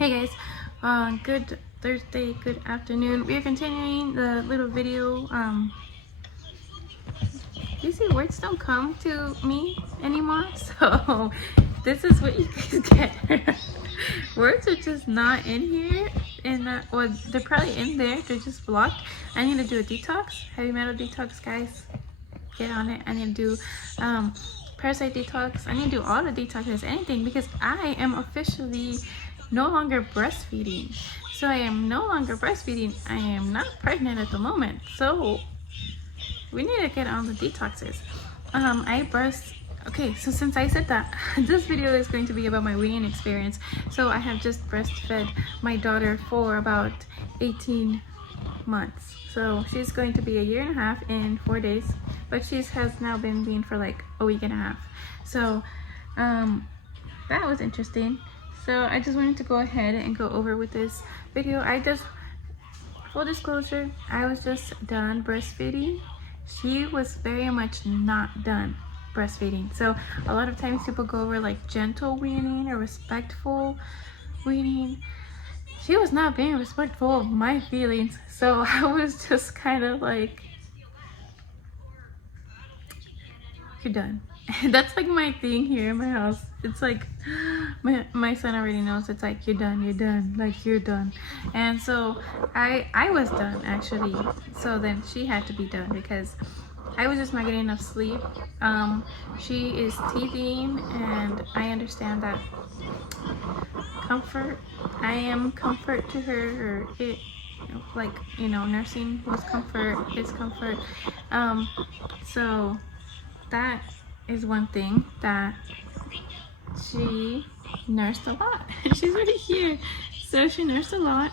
Hey guys, good Thursday, good afternoon. We are continuing the little video. You see, words don't come to me anymore, so this is what you guys get. Words are just not in here, and or they're probably in there, they're just blocked. I need to do a detox, heavy metal detox, guys. Get on it. I need to do parasite detox. I need to do all the detoxes, anything, because I am officially no longer breastfeeding. So I am no longer breastfeeding. I am not pregnant at the moment, so we need to get on the detoxes. Okay, so since I said that, this video is going to be about my weaning experience. So I have just breastfed my daughter for about 18 months. So she's going to be a 1.5 years in 4 days, but she has now been weaned for like a 1.5 weeks. So that was interesting. So I just wanted to go ahead and go over with this video. Full disclosure, I was just done breastfeeding. She was very much not done breastfeeding. So a lot of times people go over like gentle weaning or respectful weaning. She was not being respectful of my feelings. So I was just kind of like, you're done. That's like my thing here in my house. It's like my son already knows. It's like, you're done, like you're done. And so I was done actually. So then she had to be done because I was just not getting enough sleep. She is teething, and I understand that comfort. I am comfort to her, or it, like, you know, nursing was comfort, it's comfort. So that is one thing that she nursed a lot. She's already here, so she nursed a lot.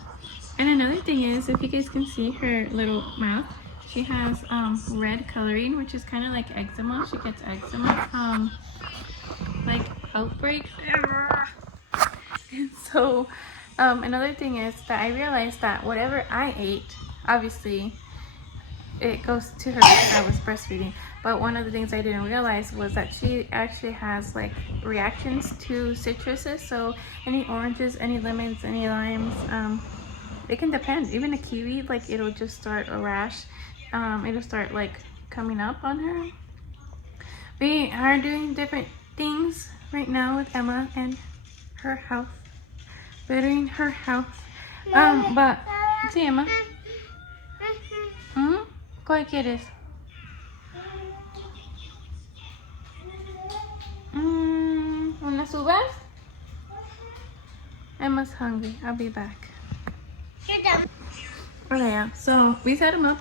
And another thing is, if you guys can see her little mouth, she has red coloring, which is kind of like eczema. She gets eczema, like outbreaks. And so another thing is that I realized that whatever I ate, obviously it goes to her because I was breastfeeding. But one of the things I didn't realize was that she actually has like reactions to citruses. So any oranges, any lemons, any limes, it can depend. Even a kiwi, like it'll just start a rash. It'll start like coming up on her. We are doing different things right now with Emma and her health, bettering her health. But see, Emma. ¿Cuál quieres? ¿Unas uvas? Emma's hungry. I'll be back. Okay, yeah. So we set them up.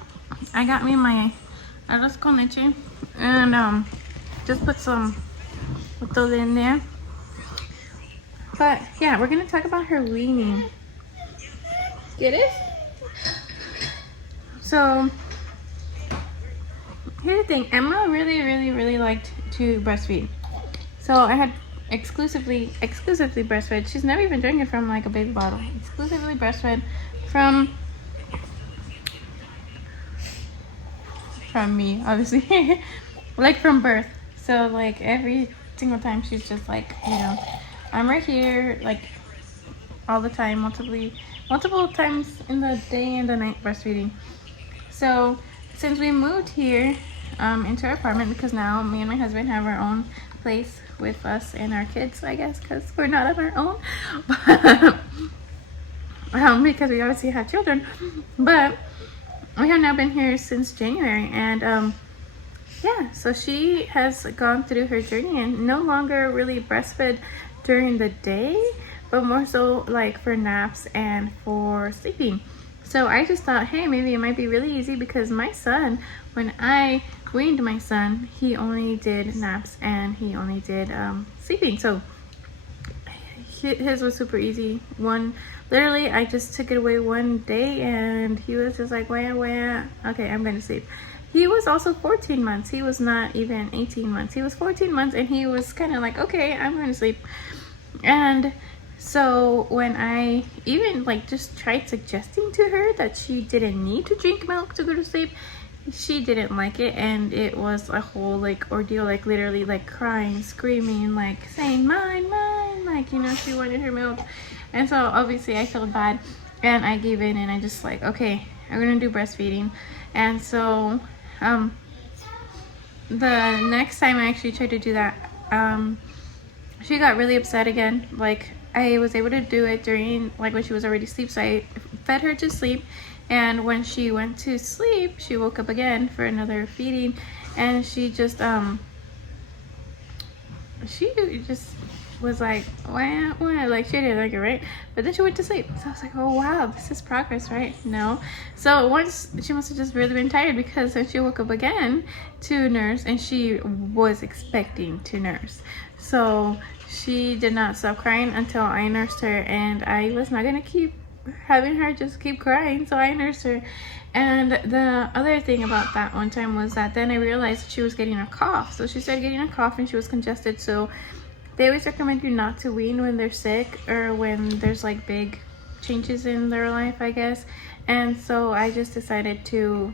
I got me my arroz con leche and just put some otole in there. But yeah, we're gonna talk about her weaning. Get it? So here's the thing. Emma really liked to breastfeed. So I had exclusively breastfed. She's never even drinking from like a baby bottle. Exclusively breastfed from me, obviously. Like from birth. So like every single time she's just like, you know, I'm right here, like all the time, multiple times in the day and the night breastfeeding. So since we moved here into our apartment, because now me and my husband have our own place with us and our kids, I guess, because we're not on our own, but because we obviously have children. But we have now been here since January, and yeah, so she has gone through her journey and no longer really breastfed during the day, but more so like for naps and for sleeping. So I just thought, hey, maybe it might be really easy, because my son, when I weaned my son, he only did naps and he only did sleeping. So his was super easy. Literally, I just took it away one day and he was just like, wah, okay, I'm gonna sleep. He was also 14 months. He was not even 18 months. He was 14 months and he was kind of like, okay, I'm gonna sleep. And so when I even like just tried suggesting to her that she didn't need to drink milk to go to sleep, she didn't like it, and it was a whole like ordeal, like literally like crying, screaming, like saying mine, like, you know, she wanted her milk. And so obviously I felt bad and I gave in, and I just like, okay, I'm gonna do breastfeeding. And so the next time I actually tried to do that, she got really upset again. Like, I was able to do it during, like, when she was already asleep, so I fed her to sleep, and when she went to sleep, she woke up again for another feeding, and she just was like, wah, wah, like, she didn't like it, right? But then she went to sleep. So I was like, oh wow, this is progress, right? No. So once, she must have just really been tired, because then she woke up again to nurse, and she was expecting to nurse. So she did not stop crying until I nursed her, and I was not gonna keep having her just keep crying, so I nursed her. And the other thing about that one time was that then I realized that she was getting a cough. So she started getting a cough and she was congested. So they always recommend you not to wean when they're sick, or when there's like big changes in their life, I guess. And so I just decided to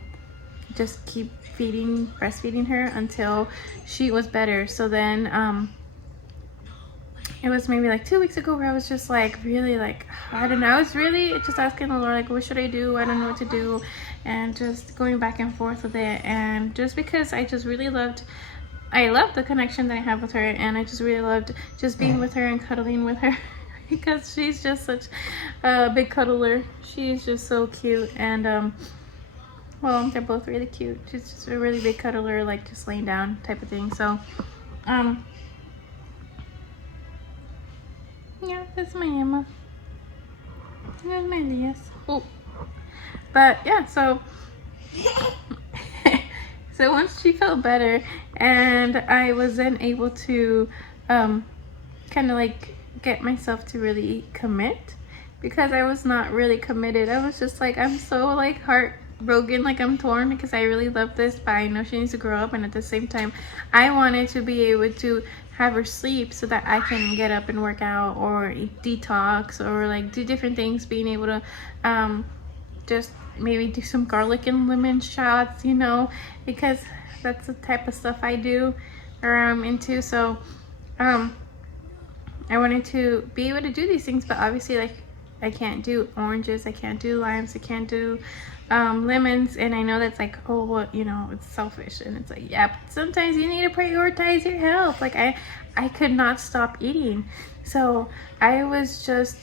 just keep breastfeeding her until she was better. So then it was maybe like 2 weeks ago where I was just like really like, I don't know, I was really just asking the Lord, like, what should I do? I don't know what to do, and just going back and forth with it. And just because I just really loved the connection that I have with her, and I just really loved just being with her and cuddling with her because she's just such a big cuddler. She's just so cute, and well, they're both really cute. She's just a really big cuddler, like just laying down type of thing. So yeah, that's my Emma. That's my Elias. Oh, but yeah, so so once she felt better, and I was then able to kind of like get myself to really commit, because I was not really committed. I was just like, I'm so like heartbroken, like I'm torn, because I really love this, but I know she needs to grow up, and at the same time I wanted to be able to have her sleep so that I can get up and work out, or detox, or like do different things, being able to just maybe do some garlic and lemon shots, you know, because that's the type of stuff I do, or I'm into. So I wanted to be able to do these things, but obviously, like, I can't do oranges, I can't do limes, I can't do lemons. And I know that's like, oh, well, you know, it's selfish, and it's like, yeah, but sometimes you need to prioritize your health. Like, I could not stop eating. So I was just,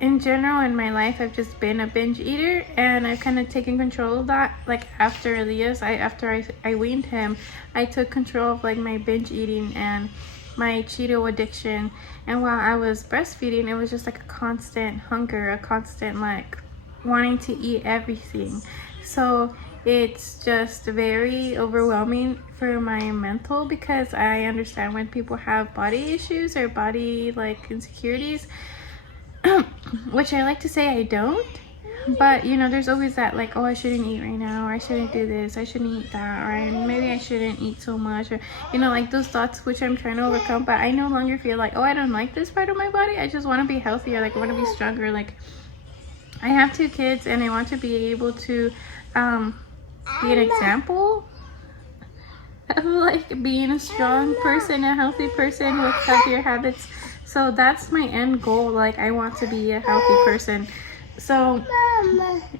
in general in my life, I've just been a binge eater, and I've kind of taken control of that. Like, after Elias, after I weaned him, I took control of like my binge eating and my Cheeto addiction. And while I was breastfeeding, it was just like a constant hunger, a constant like wanting to eat everything. So it's just very overwhelming for my mental, because I understand when people have body issues or body like insecurities, which I like to say I don't. But you know, there's always that like, oh, I shouldn't eat right now, or I shouldn't do this, I shouldn't eat that, or maybe I shouldn't eat so much, or you know, like those thoughts, which I'm trying to overcome. But I no longer feel like, oh, I don't like this part of my body. I just want to be healthier, like I want to be stronger. Like, I have 2 kids, and I want to be able to be an example of like being a strong person, a healthy person with healthier habits. So that's my end goal. Like, I want to be a healthy person. So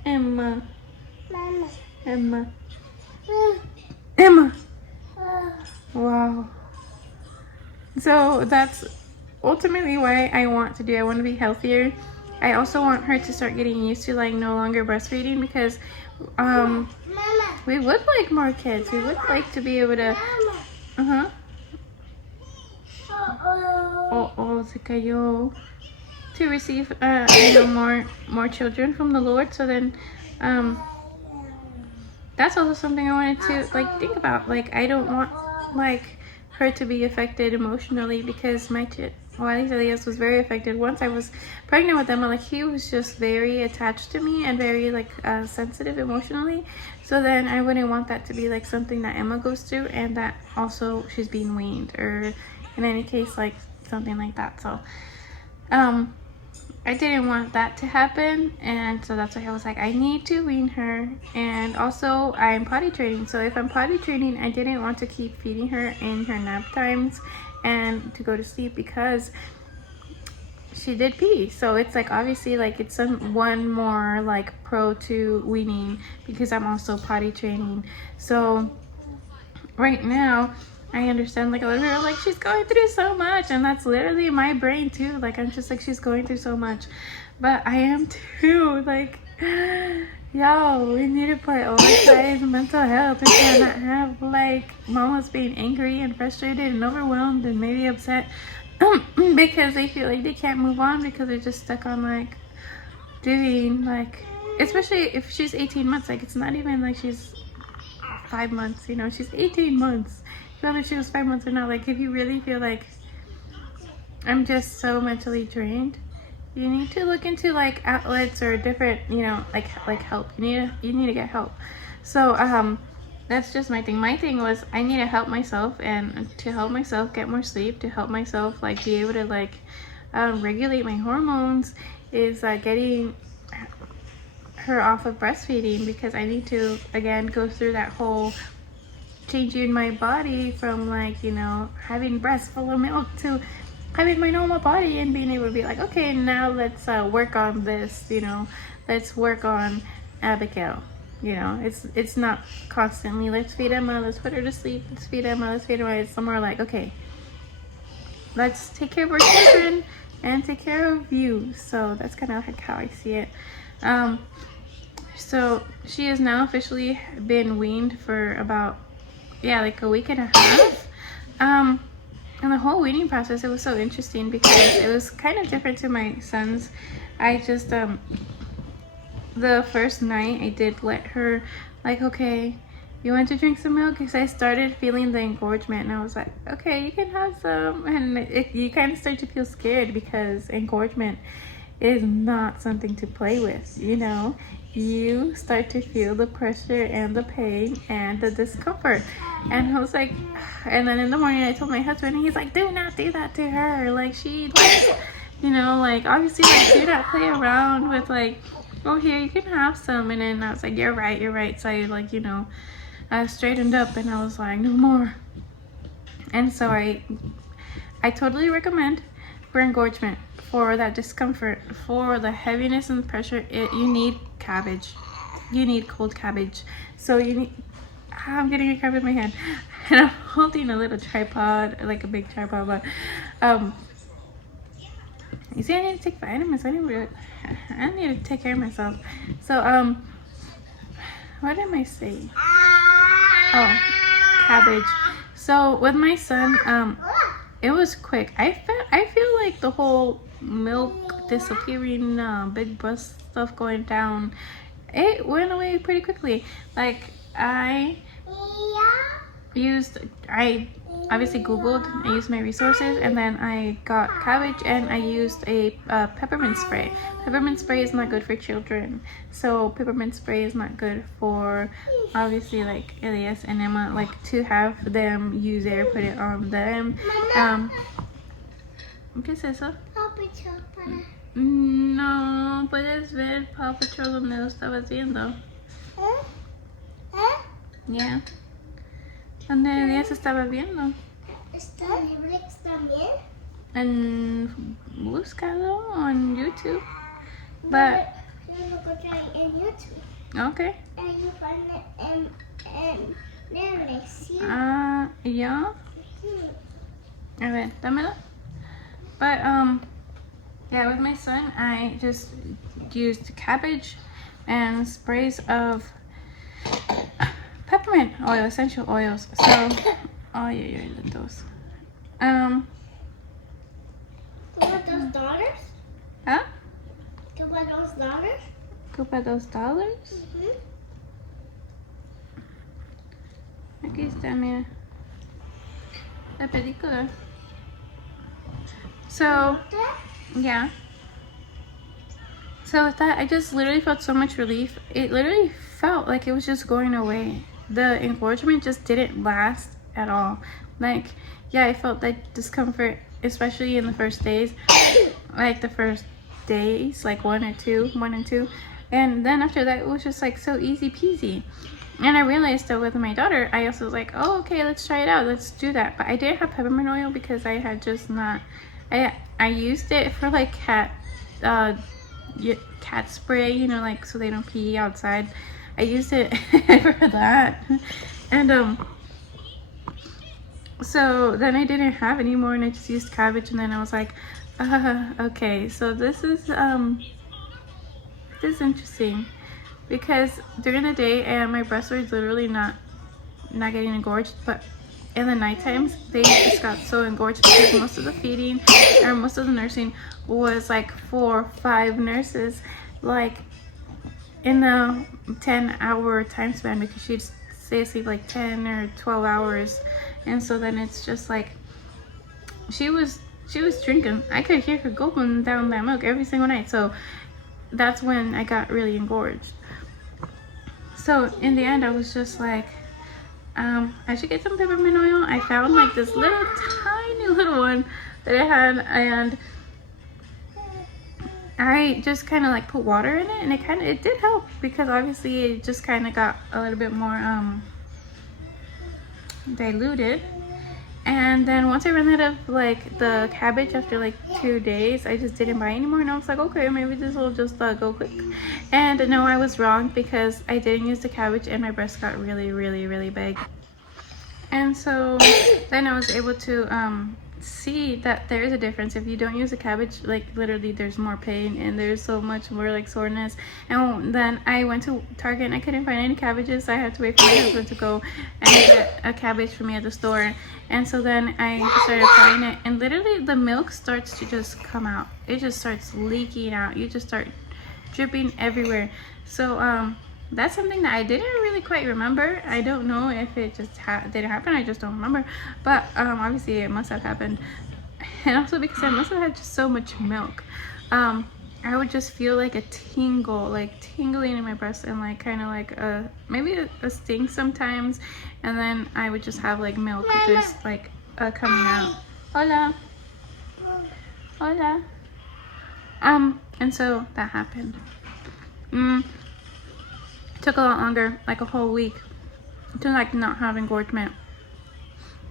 Emma, wow. So that's ultimately what I want to do. I want to be healthier. I also want her to start getting used to like no longer breastfeeding, because we would like more kids. We would like to be able to se cayó, to receive you know, more children from the Lord. So then that's also something I wanted to like think about. Like, I don't want like her to be affected emotionally, because my Elias was very affected once I was pregnant with Emma. Like, he was just very attached to me and very like sensitive emotionally. So then I wouldn't want that to be like something that Emma goes through, and that also she's being weaned, or in any case like something like that. So I didn't want that to happen, and so that's why I was like, I need to wean her. And also, I'm potty training, so if I'm potty training, I didn't want to keep feeding her in her nap times and to go to sleep, because she did pee. So it's like, obviously, like, it's one more like pro to weaning, because I'm also potty training. So right now I understand, like, a little bit, like, she's going through so much, and that's literally my brain too. Like, I'm just like, she's going through so much, but I am too. Like, yo, we need to prioritize mental health. We cannot have, like, mamas being angry and frustrated and overwhelmed and maybe upset because they feel like they can't move on, because they're just stuck on, like, doing, like, especially if she's 18 months. Like, it's not even like she's 5 months, you know, she's 18 months. Whether she was 5 months or not, like, if you really feel like I'm just so mentally drained, you need to look into, like, outlets or different, you know, like help. You need to get help. So that's just my thing. My thing was, I need to help myself, and to help myself get more sleep, to help myself, like, be able to, like, regulate my hormones, is getting her off of breastfeeding, because I need to, again, go through that whole changing my body from, like, you know, having breasts full of milk to having my normal body, and being able to be like, okay, now let's work on this, you know, let's work on Abigail. You know, it's not constantly, let's feed Emma, let's put her to sleep, let's feed Emma, let's feed Emma. It's somewhere like, okay, let's take care of our children and take care of you. So that's kind of like how I see it. So she has now officially been weaned for about, yeah, like a week and a half. And the whole weaning process, it was so interesting, because it was kind of different to my son's. I just the first night I did let her, like, okay, you want to drink some milk? Because I started feeling the engorgement, and I was like, okay, you can have some. And you kind of start to feel scared, because engorgement is not something to play with, you know. You start to feel the pressure and the pain and the discomfort. And I was like, and then in the morning I told my husband, and he's like, do not do that to her. Like, she, like, you know, like, obviously, like, do not play around with, like, oh, here, you can have some. And then I was like, you're right. So I, like, you know, I straightened up, and I was like, no more. And so I totally recommend for engorgement, for that discomfort, for the heaviness and pressure, you need cabbage. You need cold cabbage. So you need, I'm getting a crab in my hand, and I'm holding a little tripod, like a big tripod, but you see, I need to take vitamins. I need to take care of myself. So what am I saying? Oh, cabbage. So with my son, it was quick. I feel like the whole milk disappearing, big breast stuff going down, it went away pretty quickly. Like, I obviously Googled, I used my resources, and then I got cabbage, and I used a peppermint spray. Peppermint spray is not good for children, so peppermint spray is not good for, obviously, like, Elias and Emma, like, to have them use it or put it on them. ¿Qué es eso? Paw Patrol para... No, puedes ver Paw Patrol donde lo estabas viendo. Yeah. ¿Dónde Elias estaba viendo? ¿Está en Netflix también? And búscalo on YouTube. But Yo lo encontré en YouTube. okay. And you find it en Netflix, ¿sí? Yeah. A ver, dámelo. But yeah, with my son, I just used cabbage and sprays of peppermint oil, essential oils. So, oh yeah, those. ¿Cómo $2? Huh? ¿Cómo $2? Ocupa $2. Aquí está, mira. La película. So, yeah. So with that, I just literally felt so much relief. It literally felt like it was just going away. The engorgement just didn't last at all. Like, yeah, I felt like discomfort, especially in the first days. Like the first days, like 1 and 2. And then after that, it was just like so easy peasy. And I realized that with my daughter, I also was like, oh, okay, let's try it out. Let's do that. But I didn't have peppermint oil because I had just not... I used it for like cat spray, you know, like so they don't pee outside. I used it for that, and so then I didn't have any more, and I just used cabbage, and then I was like, okay, so this is interesting, because during the day my breasts were literally not getting engorged, but in the night times they just got so engorged because most of the feeding or most of the nursing was like 4 or 5 nurses, like in a 10-hour time span, because she'd stay asleep like 10 or 12 hours. And so then it's just like she was drinking. I could hear her gulping down that milk every single night. So that's when I got really engorged. So in the end I was just like, I should get some peppermint oil. I found like this little tiny little one that I had, and I just kind of like put water in it, and it did help, because obviously it just kind of got a little bit more diluted. And then once I ran out of like the cabbage after like 2 days, I just didn't buy anymore, and I was like, okay, maybe this will just go quick. And no, I was wrong, because I didn't use the cabbage and my breasts got really, really, really big. And so then I was able to see that there is a difference. If you don't use the cabbage, like literally there's more pain and there's so much more like soreness. And then I went to Target and I couldn't find any cabbages, so I had to wait for my husband to go and get a cabbage for me at the store. And so then I just started applying it, and literally the milk starts to just come out. It just starts leaking out. You just start dripping everywhere. So that's something that I didn't really quite remember. I don't know if it just didn't happen. I just don't remember. But obviously it must have happened. And also because I must have had just so much milk. I would just feel like a tingle, like tingling in my breast, and like kind of like maybe a sting sometimes. And then I would just have like milk just like coming out. Hola. Hola. And so that happened. Took a lot longer, like a whole week, to like not have engorgement.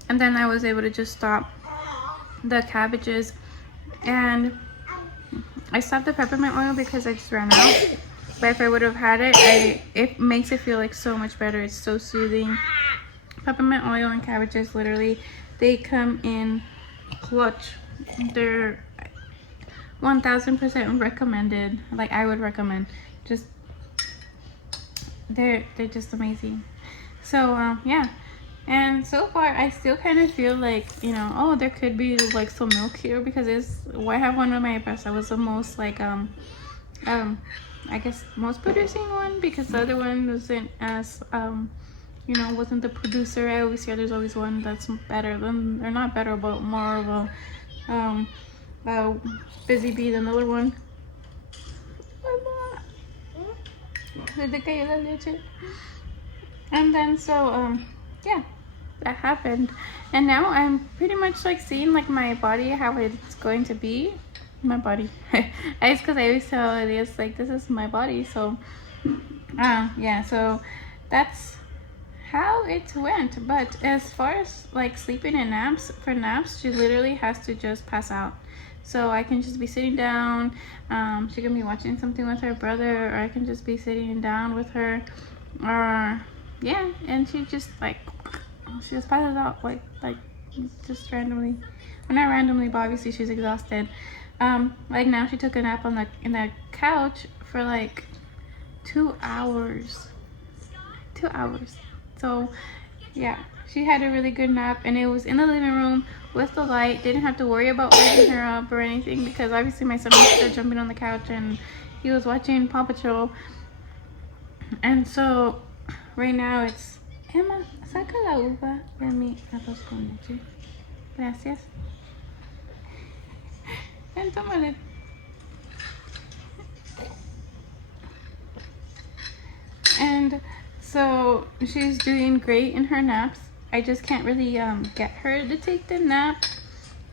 And then I was able to just stop the cabbages, and I stopped the peppermint oil because I just ran out. But if I would have had it, it makes it feel like so much better. It's so soothing. Peppermint oil and cabbages, literally, they come in clutch. They're 1000% recommended. Like, I would recommend. Just they're just amazing. So yeah, and so far I still kind of feel like, you know, oh, there could be like some milk here, because I have one of my breasts that was the most like I guess most producing one, because the other one wasn't as you know, wasn't the producer. I always hear there's always one that's better than, or not better, but more of a busy bee than the other one. And then so yeah, that happened, and now I'm pretty much like seeing like my body, how it's going to be. My body. It's because I always tell Elias like, this is my body. So yeah, so that's how it went. But as far as like sleeping and naps, for naps she literally has to just pass out. So I can just be sitting down, she can be watching something with her brother, or I can just be sitting down with her, or yeah, and she just passes out like just randomly. Well, not randomly, but obviously she's exhausted. Like now she took a nap in the couch for like 2 hours. 2 hours. So yeah, she had a really good nap, and it was in the living room with the light. Didn't have to worry about waking her up or anything, because obviously my son was still jumping on the couch and he was watching Paw Patrol. And so right now it's, Emma, saca la uva de mi arroz con leche. Gracias. And tómale. And so she's doing great in her naps. I just can't really get her to take the nap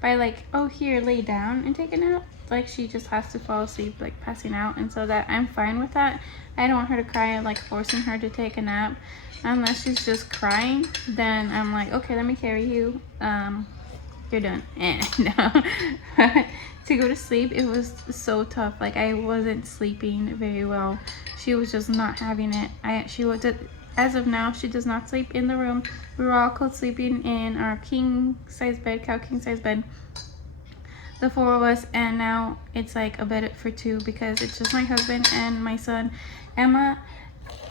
by like, oh, here, lay down and take a nap. Like, she just has to fall asleep, like passing out. And so that I'm fine with that. I don't want her to cry, like forcing her to take a nap. Unless she's just crying, then I'm like, okay, let me carry you. You're done. No. to go to sleep, it was so tough. Like, I wasn't sleeping very well. She was just not having it. As of now, she does not sleep in the room. We were all co-sleeping in our king size bed, cow king size bed, the 4 of us, and now it's like a bed for 2 because it's just my husband and my son. Emma,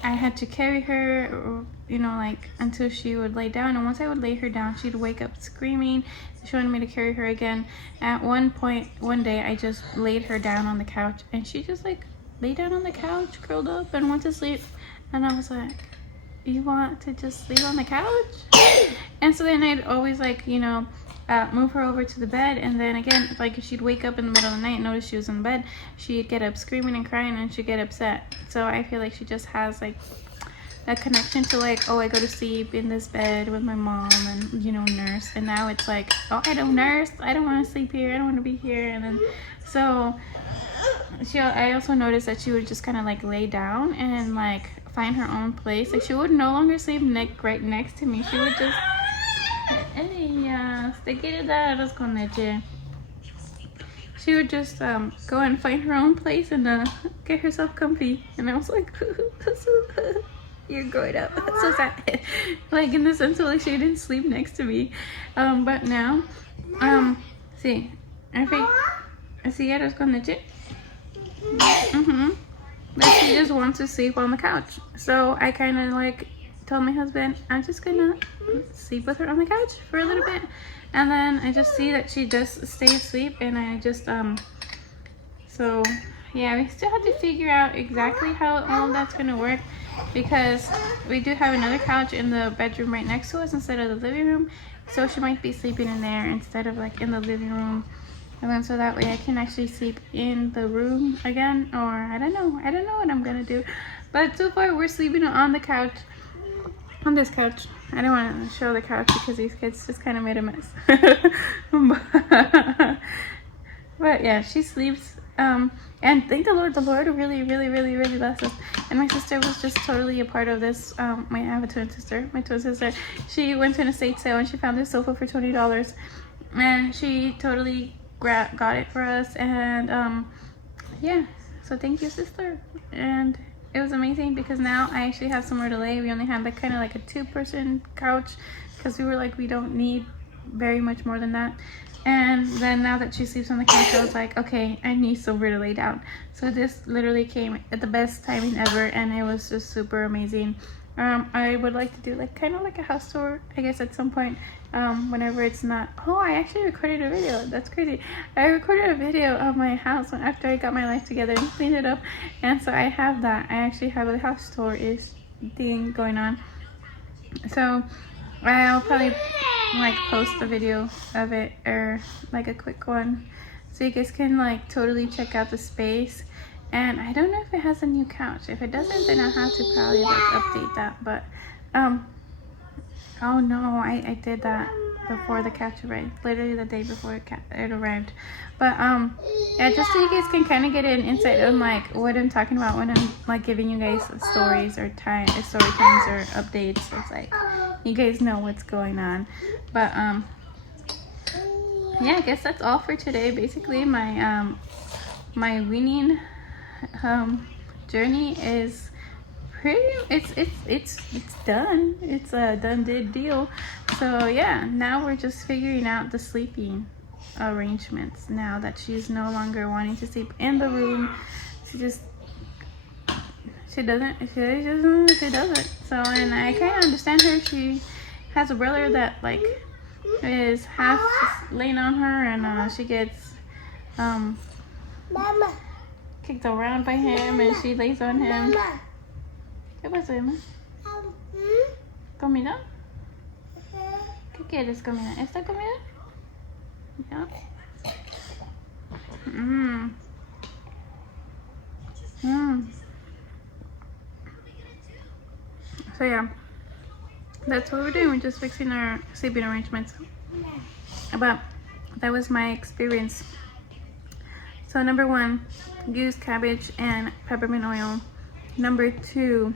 I had to carry her, you know, like until she would lay down, and once I would lay her down, she'd wake up screaming. She wanted me to carry her again. At one point, one day, I just laid her down on the couch, and she just like lay down on the couch, curled up, and went to sleep. And I was like, you want to just sleep on the couch? And so then I'd always, like, you know, move her over to the bed, and then again, like, if she'd wake up in the middle of the night and notice she was in bed, she'd get up screaming and crying, and she'd get upset. So I feel like she just has like a connection to, like, oh, I go to sleep in this bed with my mom and, you know, nurse. And now it's like, oh, I don't nurse, I don't want to sleep here, I don't want to be here. And then so I also noticed that she would just kind of like lay down and like find her own place. Like, she would no longer sleep right next to me. She would just te quiere dar arroz con leche. She would just go and find her own place and get herself comfy. And I was like, you're growing up. That's so sad. Like, in the sense of, like, she didn't sleep next to me. But now, see, así arroz con leche. But she just wants to sleep on the couch. So I kind of like told my husband, I'm just gonna sleep with her on the couch for a little bit. And then I just see that she just stays asleep, and I just so yeah, we still have to figure out exactly how all that's gonna work, because we do have another couch in the bedroom right next to us instead of the living room. So she might be sleeping in there instead of like in the living room. And then so that way I can actually sleep in the room again, or I don't know what I'm gonna do. But so far we're sleeping on the couch, on this couch. I don't want to show the couch because these kids just kind of made a mess. But yeah, she sleeps. And thank the Lord really blessed us. And my sister was just totally a part of this. I have a twin sister. My twin sister, she went to an estate sale and she found this sofa for $20, and she totally got it for us. And yeah, so thank you, sister. And it was amazing because now I actually have somewhere to lay. We only had like kind of like a 2-person couch because we were like, we don't need very much more than that. And then now that she sleeps on the couch, I was like, okay, I need somewhere to lay down. So this literally came at the best timing ever, and it was just super amazing. I would like to do like kind of like a house tour, I guess, at some point, whenever it's not. Oh, I actually recorded a video. That's crazy. I recorded a video of my house after I got my life together and cleaned it up, and so I have that. I actually have a house tour thing going on. So I'll probably like post a video of it, or like a quick one, so you guys can like totally check out the space. And I don't know if it has a new couch. If it doesn't, then I'll have to probably like update that. But oh no, I did that before the couch arrived, literally the day before it arrived. But yeah, just so you guys can kind of get an insight on like what I'm talking about when I'm like giving you guys stories or story times or updates. It's like you guys know what's going on. But yeah, I guess that's all for today. Basically, my my weaning journey is pretty, it's done. It's a done deal. So yeah, now we're just figuring out the sleeping arrangements now that she's no longer wanting to sleep in the room. She doesn't. So, and I kind of understand her. She has a brother that like is half laying on her, and she gets Mama. kicked around by him, and she lays on him. Mama. ¿Qué pasó, Emma? ¿Comida? ¿Qué quieres, comida? ¿Esta comida? Yeah. So yeah, that's what we're doing. We're just fixing our sleeping arrangements. But that was my experience. So number 1, use cabbage and peppermint oil. Number 2,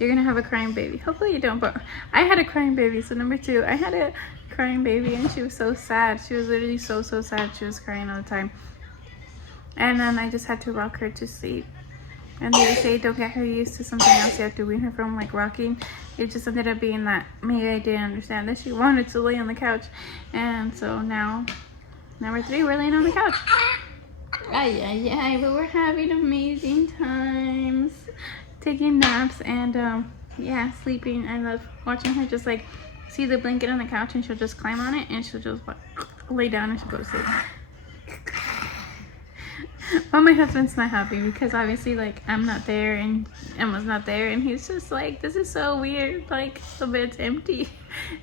you're gonna have a crying baby. Hopefully you don't, but I had a crying baby. So number 2, I had a crying baby, and she was so sad. She was literally so sad. She was crying all the time. And then I just had to rock her to sleep. And they say don't get her used to something else you have to wean her from, like rocking. It just ended up being that maybe I didn't understand that she wanted to lay on the couch. And so now, number 3, we're laying on the couch. Ay, but we're having amazing times. Taking naps and yeah, sleeping. I love watching her just like see the blanket on the couch and she'll just climb on it and she'll just like, lay down and she'll go to sleep. But my husband's not happy because obviously like I'm not there and Emma's not there, and he's just like, this is so weird, like the bed's empty.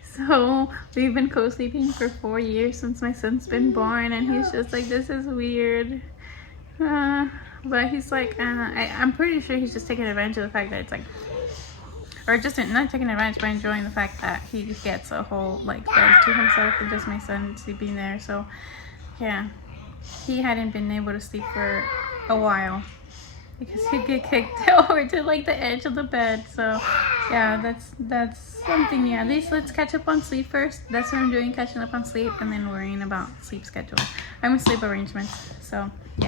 So we've been co-sleeping for 4 years since my son's been born, and he's just like, this is weird. But he's like, I'm pretty sure he's just taking advantage of the fact that it's like, or just not taking advantage, but enjoying the fact that he gets a whole like bed to himself and just my son sleeping there. So yeah, he hadn't been able to sleep for a while because he'd get kicked over to like the edge of the bed. So yeah, that's something. Yeah, at least let's catch up on sleep first. That's what I'm doing, catching up on sleep, and then worrying about sleep schedule. I'm sleep arrangements. So yeah,